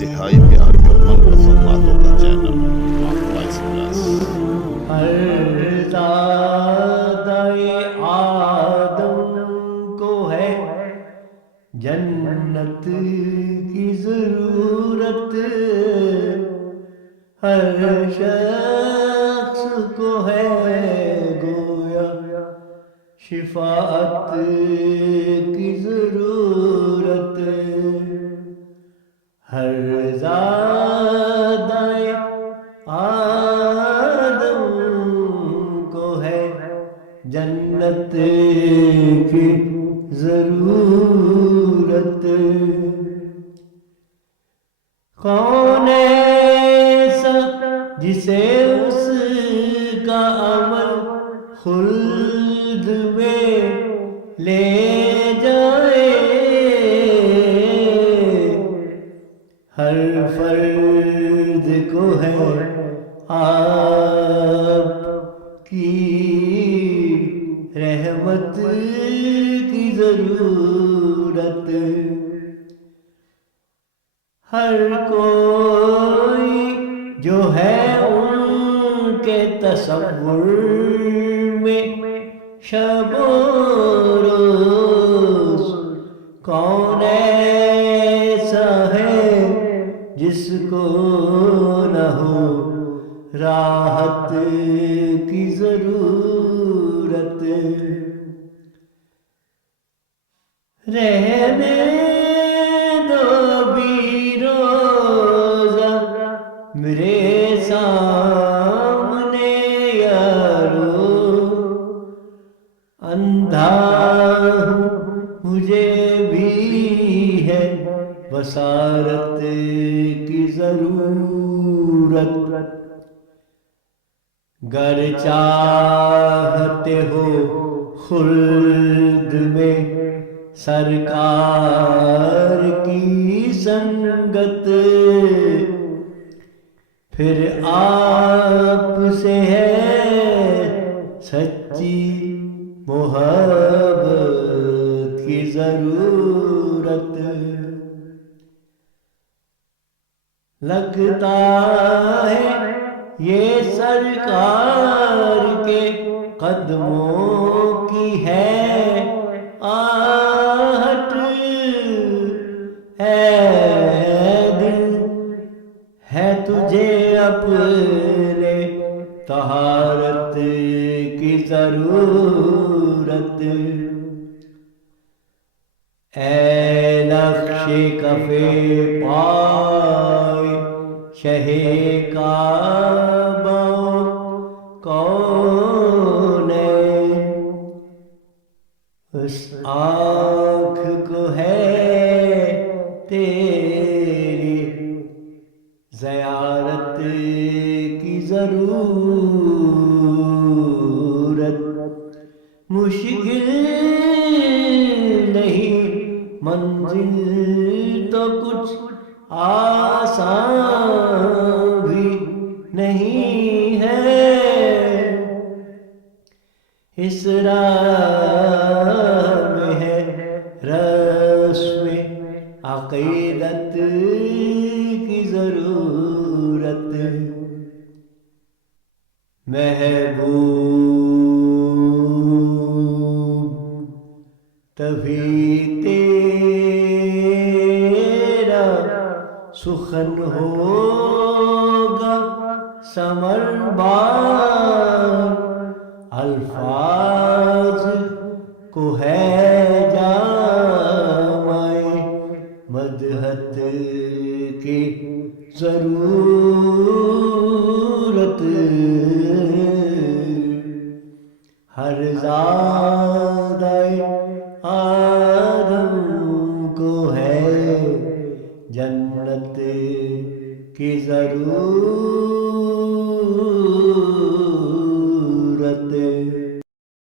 انتہائی پیاری اور من پسند باتوں کا چینل وائس پلس۔ ہر زادہ آدم کو ہے جنت کی ضرورت، ہر شخص کو ہے گویا شفاعت کی ضرورت، ہر زادہ آدم کو ہے جنت کی ضرورت۔ کون ایسا جسے اس کا عمل خلد میں لے جائے، ہر فرد کو ہے آپ کی رحمت کی ضرورت، ہر کوئی جو ہے ان کے تصور میں شب و روز، کون ایسا ہے جس کو نہ ہو راحت کی ضرورت، رہنے دو بھی روزہ میرے سامنے یارو، اندھا ہوں مجھے بھی ہے بصارت کی ضرورت، گر چاہتے ہو خلد میں سرکار کی سنگت، پھر آپ سے ہے سچی محبت کی ضرورت، لگتا ہے یہ سرکار کے قدموں کی ہے آہٹ، اے دل ہے تجھے اپنے طہارت کی ضرورت، اے نقش کف پائے شہ کعبہ کونین، اس آنکھ کو ہے تیری زیارت کی ضرورت، مشکل نہیں منزل تو کچھ آسان بھی نہیں ہے، اس راہ میں ہے رسم عقیدت کی ضرورت، محبوب تبھی تیرا سخن ہوگا ثمر بار، الفاظ کو ہے جامع مدحت کی ضرورت، ہر زادہ آدم کو ہے جنت کی ضرورت۔